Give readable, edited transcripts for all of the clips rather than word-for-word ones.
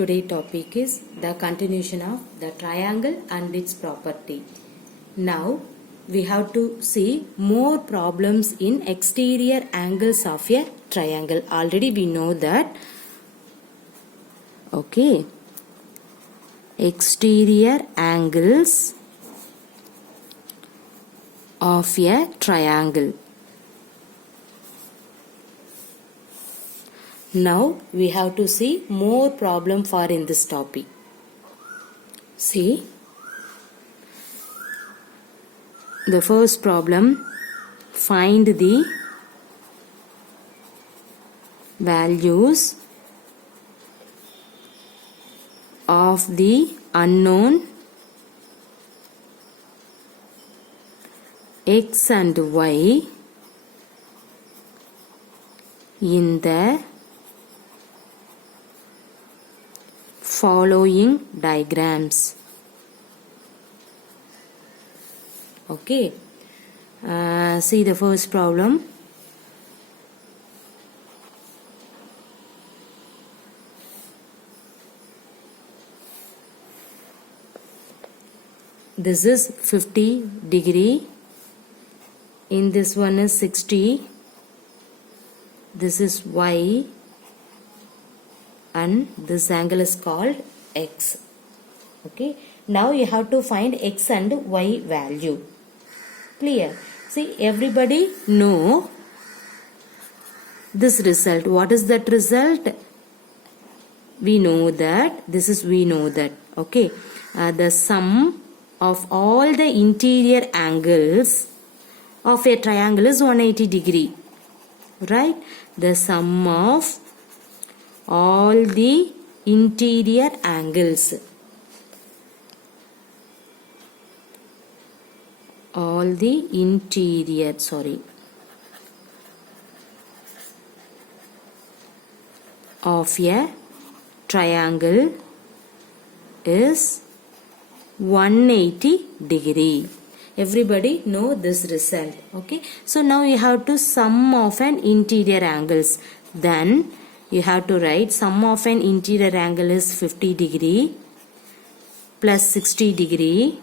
Today topic is the continuation of the triangle and its property. Now we have to see more problems in exterior angles of a triangle. Already we know that. Okay. Exterior angles of a triangle. Now we have to see more problem for in this topic. See, the first problem, find the values of the unknown x and y in the following diagrams. Okay, see the first problem. This is 50 degree. In this one is 60. This is y. And this angle is called x. Okay, now you have to find x and y value. Clear? See, everybody know this result. What is that result? We know that. We know that. Okay, the sum of all the interior angles of a triangle is 180 degree. Right? The sum of all the interior angles. All the interior, of a triangle is 180 degree. Everybody know this result. Okay. So now you have to sum of an interior angles. Then you have to write sum of an interior angle is 50 degree plus 60 degree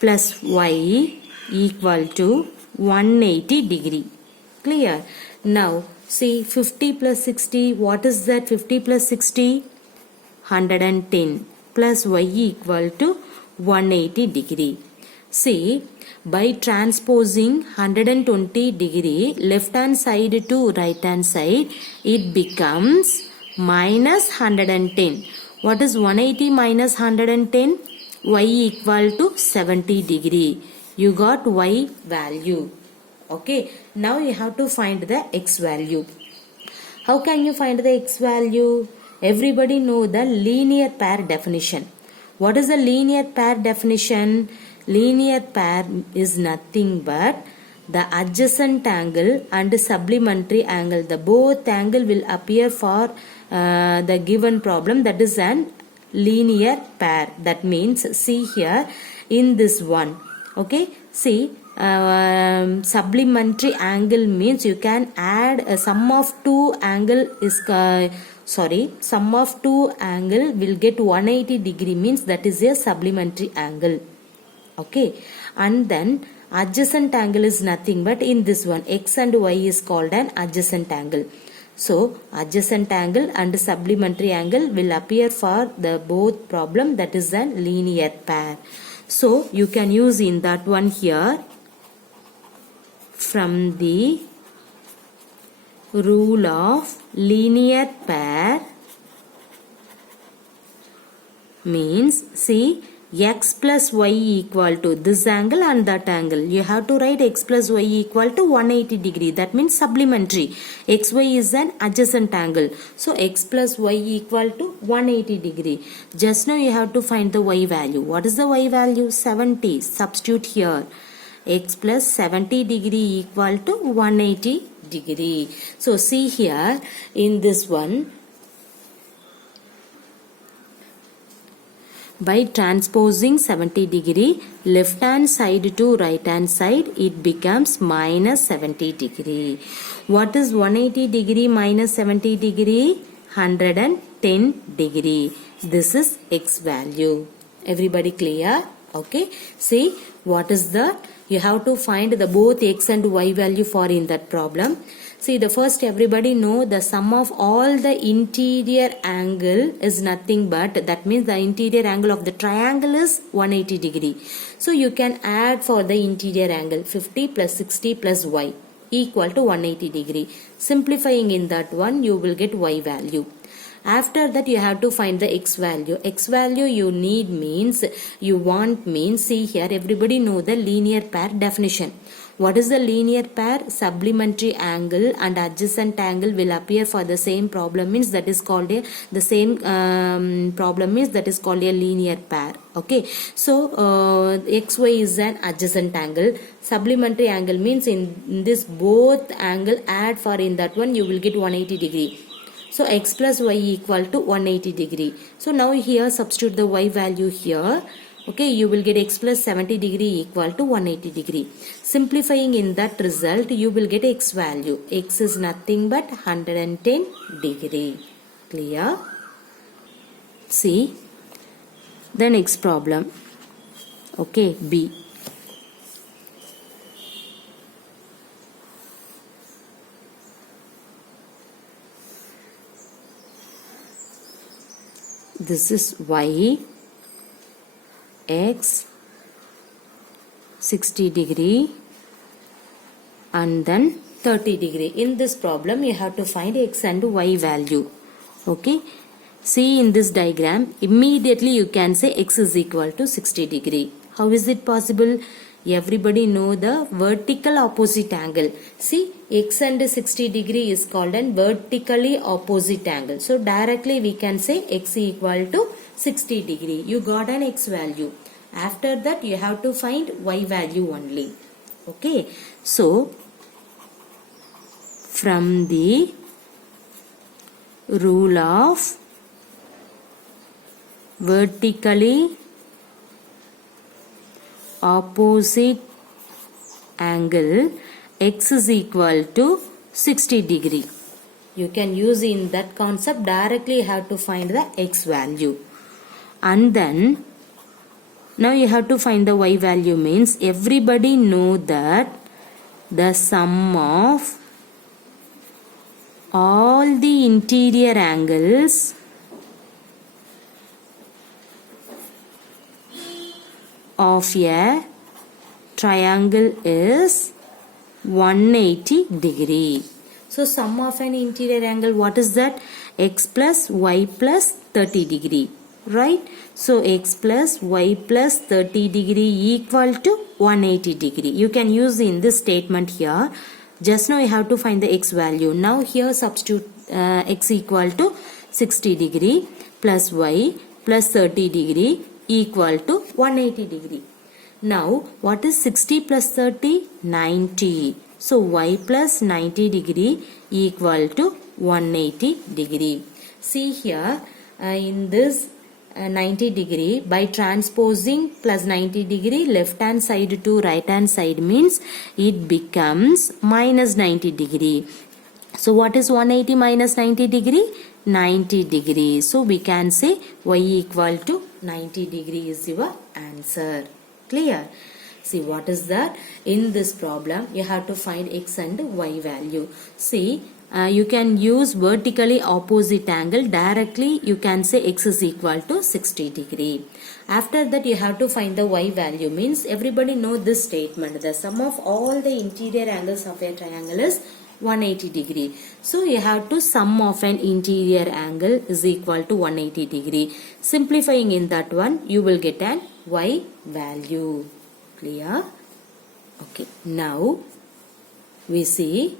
plus y equal to 180 degree. Clear? Now see 50 plus 60. What is that? 50 plus 60? 110 plus y equal to 180 degree. See, by transposing 120 degree left hand side to right hand side, it becomes minus 110. What is 180 minus 110? Y equal to 70 degree. You got y value. Okay. Now you have to find the x value. How can you find the x value? Everybody know the linear pair definition. What is the linear pair definition? Linear pair is nothing but the adjacent angle and supplementary angle. The both angle will appear for the given problem. That is an linear pair. That means see here in this one. Okay. See supplementary angle means you can add a sum of two angle is sum of two angle will get 180 degree means that is a supplementary angle. Okay, and then adjacent angle is nothing but in this one x and y is called an adjacent angle. So adjacent angle and supplementary angle will appear for the both problem, that is a linear pair. So you can use in that one here from the rule of linear pair means see x plus y equal to this angle and that angle. You have to write x plus y equal to 180 degree. That means supplementary. xy is an adjacent angle. So x plus y equal to 180 degree. Just now you have to find the y value. What is the y value? 70. Substitute here. X plus 70 degree equal to 180 degree. So see here in this one, by transposing 70 degree left hand side to right hand side, it becomes minus 70 degree. What is 180 degree minus 70 degree? 110 degree. This is x value. Everybody clear? Okay. See what is that? You have to find the both x and y value for in that problem. See, the first everybody know the sum of all the interior angle is nothing but, that means the interior angle of the triangle is 180 degree. So you can add for the interior angle 50 plus 60 plus y equal to 180 degree. Simplifying in that one, you will get y value. After that you have to find the x value. X value you need means, you want means, see here everybody know the linear pair definition. What is the linear pair? Supplementary angle and adjacent angle will appear for the same problem means that is called a, the same problem means that is called a linear pair. Okay, so xy is an adjacent angle. Supplementary angle means in this both angle add for in that one you will get 180 degree. So x plus y equal to 180 degree. So now here substitute the y value here. Okay, you will get x plus 70 degree equal to 180 degree. Simplifying in that result, you will get x value. X is nothing but 110 degree. Clear? See, the next problem. Okay, B. This is y, x, 60 degree and then 30 degree. In this problem you have to find x and y value. Okay, see in this diagram immediately you can say x is equal to 60 degree. How is it possible? Everybody know the vertical opposite angle. See, x and 60 degree is called an vertically opposite angle. So directly we can say x equal to 60 degree. You got an x value. After that you have to find y value only. Okay, so from the rule of vertically opposite angle, x is equal to 60 degree. You can use in that concept, directly you have to find the x value. And then now you have to find the y value means everybody know that the sum of all the interior angles of a triangle is 180 degree. So sum of an interior angle, what is that? X plus y plus 30 degree. Right? So x plus y plus 30 degree equal to 180 degree. You can use in this statement here. Just now you have to find the x value. Now here substitute x equal to 60 degree plus y plus 30 degree equal to 180 degree. Now what is 60 plus 30? 90. So y plus 90 degree equal to 180 degree. See here in this 90 degree, by transposing plus 90 degree left hand side to right hand side means it becomes minus 90 degree. So what is 180 minus 90 degree? 90 degree. So we can say y equal to 90 degree is your answer. Clear? See what is that? In this problem you have to find x and y value. See, you can use vertically opposite angle. Directly you can say x is equal to 60 degree. After that you have to find the y value means everybody know this statement. The sum of all the interior angles of a triangle is 180 degree. So you have to sum of an interior angle is equal to 180 degree. Simplifying in that one you will get an y value. Clear? Okay. Now we see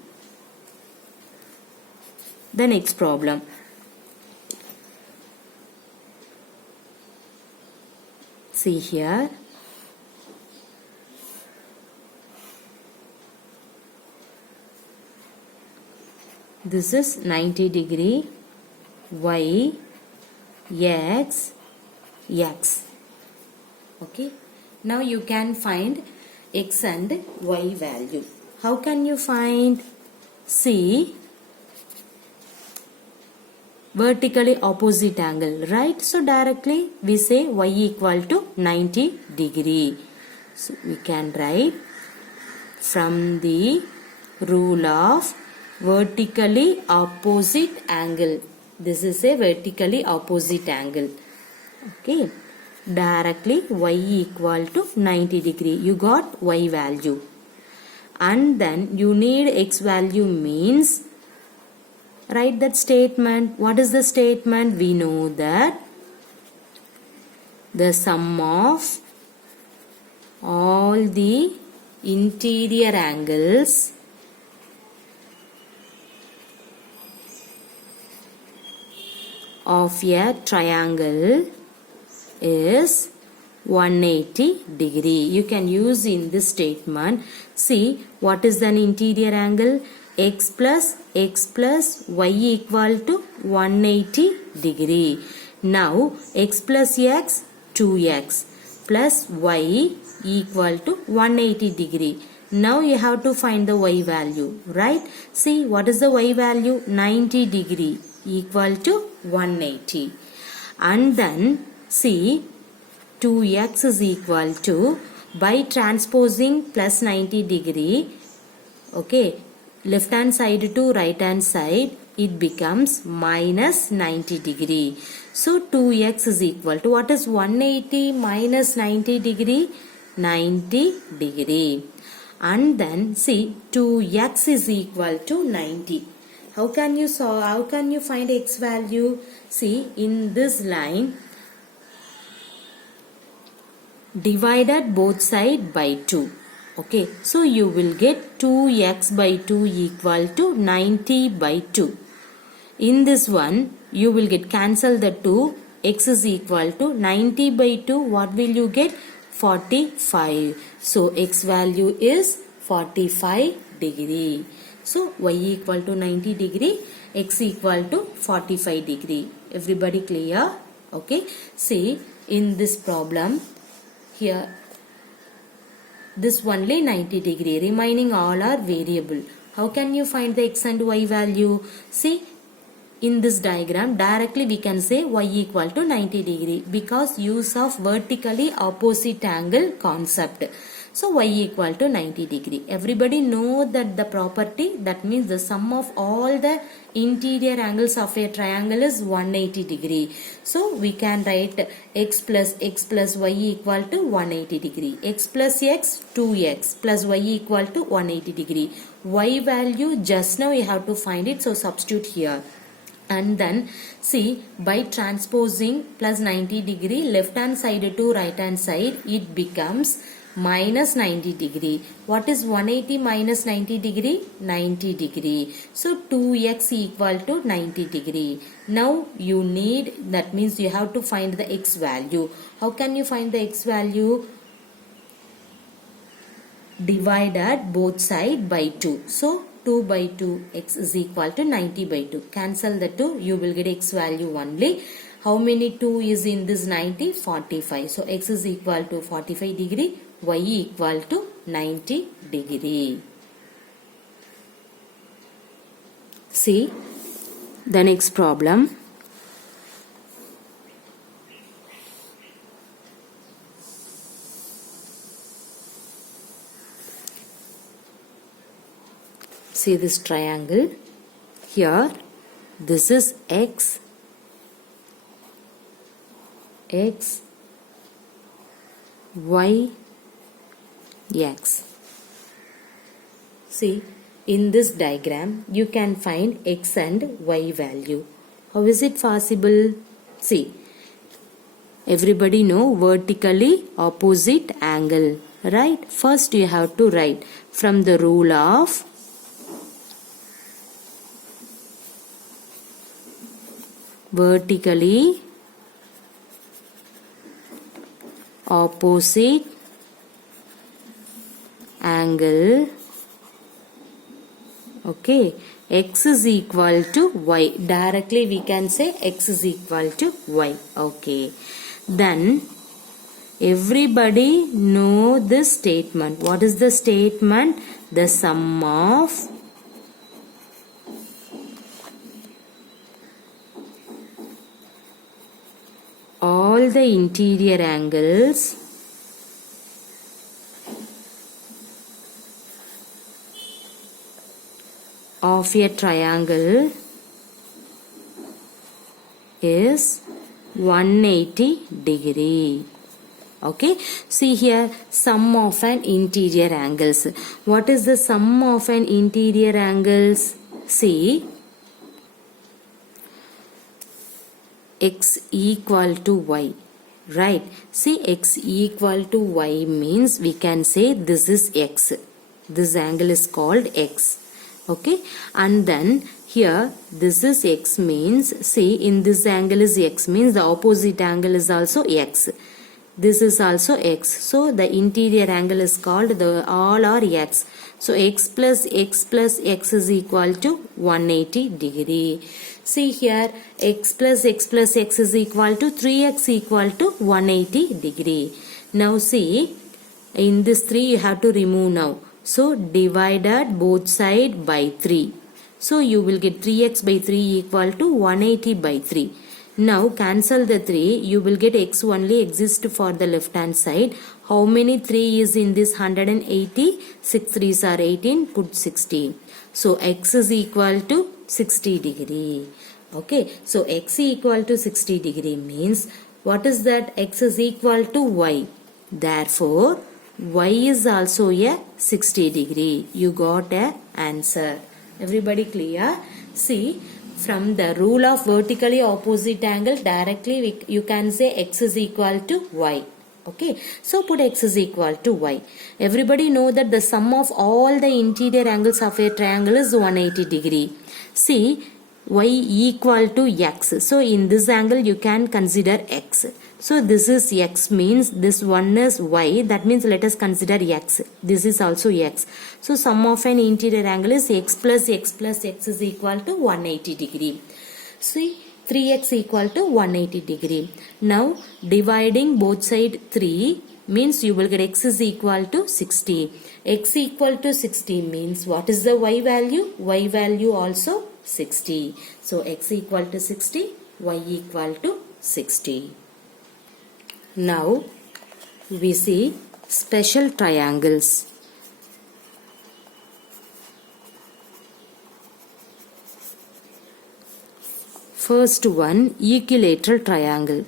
the next problem. See here. This is 90 degree, y, x, x. Okay. Now you can find x and y value. How can you find? See, vertically opposite angle, right? So directly we say y equal to 90 degree. So we can write from the rule of vertically opposite angle. This is a vertically opposite angle. Okay. Directly y equal to 90 degree. You got y value. And then you need x value means write that statement. What is the statement? We know that the sum of all the interior angles of a triangle is 180 degree. You can use in this statement. See, what is an interior angle? X plus y equal to 180 degree. Now x plus x 2x plus y equal to 180 degree. Now you have to find the y value, right? See, what is the y value? 90 degree equal to 180. And then see, 2x is equal to, by transposing plus 90 degree, okay, left hand side to right hand side, it becomes minus 90 degree. So 2x is equal to, what is 180 minus 90 degree? 90 degree. And then see, 2x is equal to 90. How can you solve? How can you find x value? See, in this line, divided both sides by 2. Okay, so you will get 2x by 2 equal to 90 by 2. In this one, you will get cancel the 2. X is equal to 90 by 2. What will you get? 45. So x value is 45 degree. So y equal to 90 degree, x equal to 45 degree. Everybody clear? Okay. See, in this problem, here this only 90 degree, remaining all are variable. How can you find the x and y value? See, in this diagram directly we can say y equal to 90 degree because use of vertically opposite angle concept. So y equal to 90 degree. Everybody know that the property, that means the sum of all the interior angles of a triangle is 180 degree. So we can write x plus y equal to 180 degree. X plus x 2x plus y equal to 180 degree. Y value just now you have to find it, so substitute here. And then see, by transposing plus 90 degree left hand side to right hand side, it becomes minus 90 degree. What is 180 minus 90 degree? 90 degree. So 2x equal to 90 degree. Now you need, that means you have to find the x value. How can you find the x value? Divided both sides by 2. So 2 by 2, x is equal to 90 by 2. Cancel the 2, you will get x value only. How many 2 is in this 90? 45. So x is equal to 45 degree, y equal to 90 degree. See the next problem. See this triangle. Here this is x, y, x. See, in this diagram you can find x and y value. How is it possible? See, everybody know vertically opposite angle, right? First you have to write from the rule of vertically opposite angle. Okay, x is equal to y. Directly we can say x is equal to y. Okay, then everybody know this statement. What is the statement? The sum of all the interior angles of a triangle is 180 degree. Okay, see here, sum of an interior angles. What is the sum of an interior angles? See, x equal to y, right? See, x equal to y means we can say this is x. This angle is called x. Okay, and then here this is x means, see, in this angle is x means the opposite angle is also x. This is also x. So the interior angle is called, the all are x. So x plus x plus x is equal to 180 degree. See here, x plus x plus x is equal to 3x equal to 180 degree. Now see, in this 3 you have to remove now. So divided both side by 3. So you will get 3x by 3 equal to 180 by 3. Now cancel the 3. You will get x only exist for the left hand side. How many 3 is in this 180? 6 3s are 18. Put 16. So x is equal to 60 degree. Okay. So x equal to 60 degree means what is that? X is equal to y. Therefore y is also a 60 degree. You got a answer. Everybody clear? See, from the rule of vertically opposite angle, directly you can say x is equal to y. Okay, so put x is equal to y. Everybody know that the sum of all the interior angles of a triangle is 180 degree. See, y equal to x. So in this angle you can consider x. So this is x means this one is y. That means let us consider x. This is also x. So sum of an interior angle is x plus x plus x is equal to 180 degree. See, 3x equal to 180 degree. Now dividing both side 3 means you will get x is equal to 60. X equal to 60 means what is the y value? Y value also 60. So x equal to 60, y equal to 60. Now we see special triangles. First one, equilateral triangle.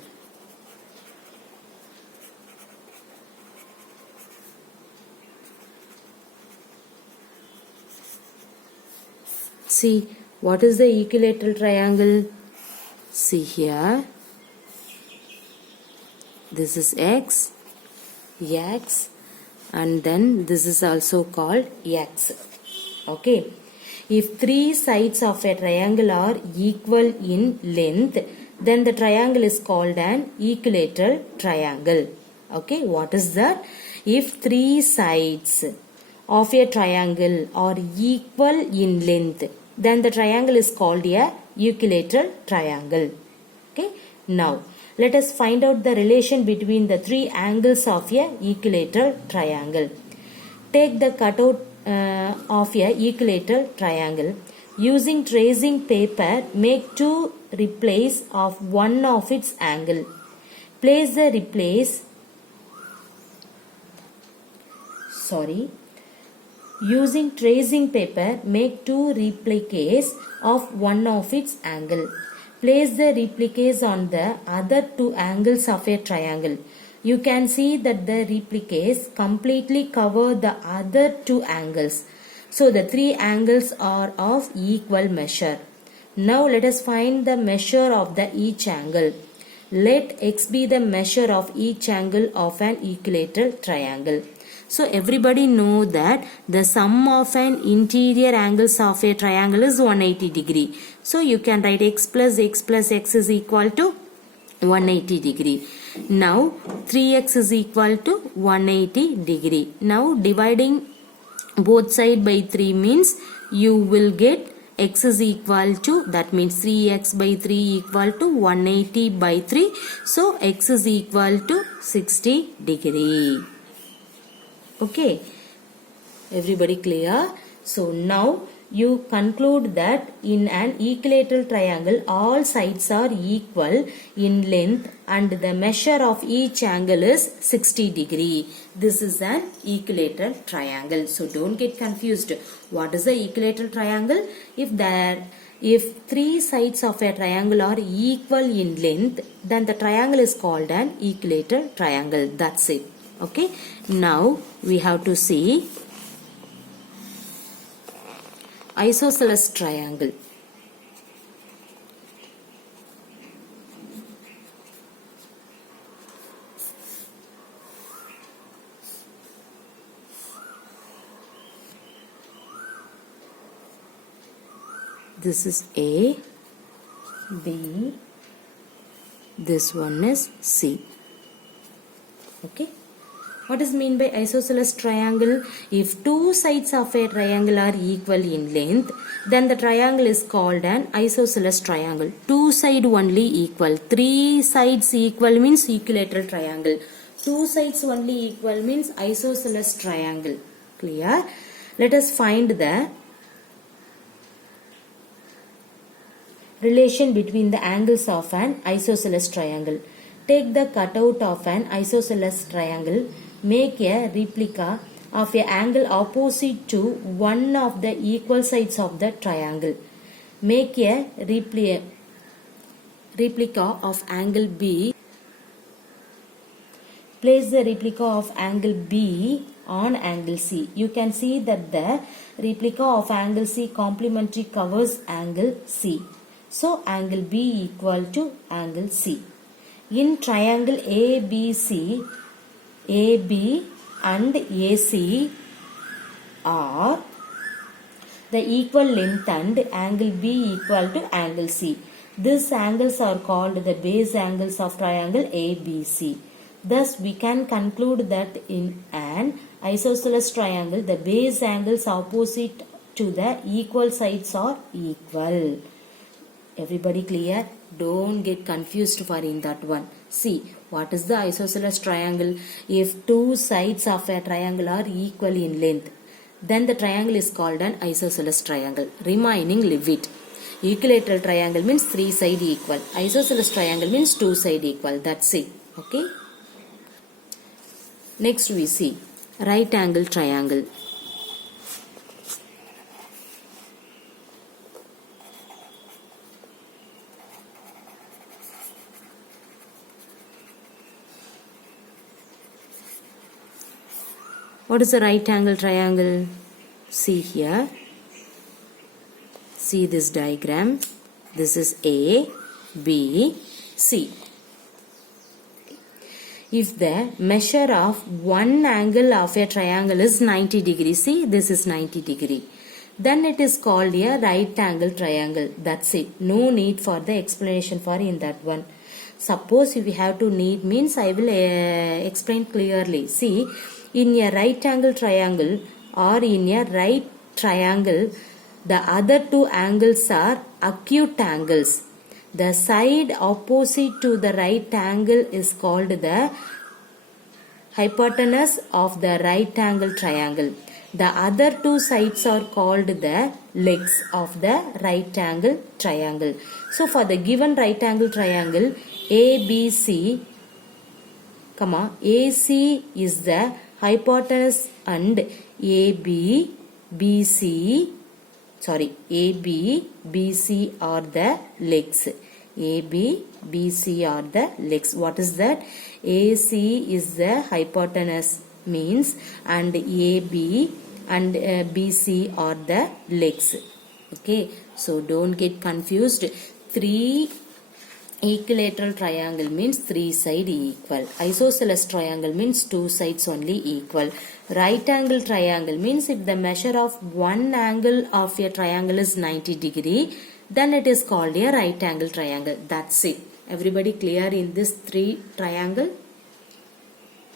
See, what is the equilateral triangle? See here. This is x, and then this is also called x. Okay. If 3 sides of a triangle are equal in length, then the triangle is called an equilateral triangle. Okay. What is that? If 3 sides of a triangle are equal in length, then the triangle is called a equilateral triangle. Okay. Now, let us find out the relation between the 3 angles of a equilateral triangle. Take the cutout of a equilateral triangle. Using tracing paper, make 2 replace of one of its angle. Place the Using tracing paper, make 2 repliques of one of its angle. Place the repliques on the other 2 angles of a triangle. You can see that the repliques completely cover the other 2 angles. So the 3 angles are of equal measure. Now let us find the measure of each angle. Let x be the measure of each angle of an equilateral triangle. So everybody know that the sum of an interior angles of a triangle is 180 degree. So you can write x plus x is equal to 180 degree. Now 3x is equal to 180 degree. Now dividing both side by 3 means you will get x is equal to, that means 3x by 3 equal to 180 by 3. So x is equal to 60 degree. Okay, everybody clear? So now you conclude that in an equilateral triangle all sides are equal in length and the measure of each angle is 60 degree. This is an equilateral triangle. So don't get confused. What is the equilateral triangle? If three sides of a triangle are equal in length, then the triangle is called an equilateral triangle. That's it. Okay. Now we have to see isosceles triangle. This is A, B, this one is C. Okay. What is mean by isosceles triangle? If two sides of a triangle are equal in length, then the triangle is called an isosceles triangle. Two sides only equal. Three sides equal means equilateral triangle. Two sides only equal means isosceles triangle. Clear? Let us find the relation between the angles of an isosceles triangle. Take the cutout of an isosceles triangle. Make a replica of an angle opposite to one of the equal sides of the triangle. Make a replica of angle B. Place the replica of angle B on angle C. You can see that the replica of angle C complementary covers angle C. So angle B equal to angle C. In triangle ABC, AB and AC are the equal length and angle B equal to angle C. These angles are called the base angles of triangle ABC. Thus we can conclude that in an isosceles triangle the base angles opposite to the equal sides are equal. Everybody clear? Don't get confused for in that one. See, what is the isosceles triangle? If two sides of a triangle are equal in length, then the triangle is called an isosceles triangle. Remaining leave it. Equilateral triangle means three sides equal. Isosceles triangle means two sides equal. That's it. Okay. Next we see right angle triangle. What is a right angle triangle? See here. See this diagram. This is A, B, C. If the measure of one angle of a triangle is 90 degrees, see this is 90 degree, then it is called a right angle triangle. That's it. No need for the explanation for in that one. Suppose if you have to need means I will explain clearly. See, in a right angle triangle or in a right triangle, the other two angles are acute angles. The side opposite to the right angle is called the hypotenuse of the right angle triangle. The other two sides are called the legs of the right angle triangle. So for the given right angle triangle ABC, AC is the hypotenuse and AB, BC are the legs. AB, BC are the legs. What is that? AC is the hypotenuse means and AB and BC are the legs. Okay. So don't get confused. Three equilateral triangle means three sides equal. Isosceles triangle means two sides only equal. Right angle triangle means if the measure of one angle of a triangle is 90 degree, then it is called a right angle triangle. That's it. Everybody clear in this three triangle?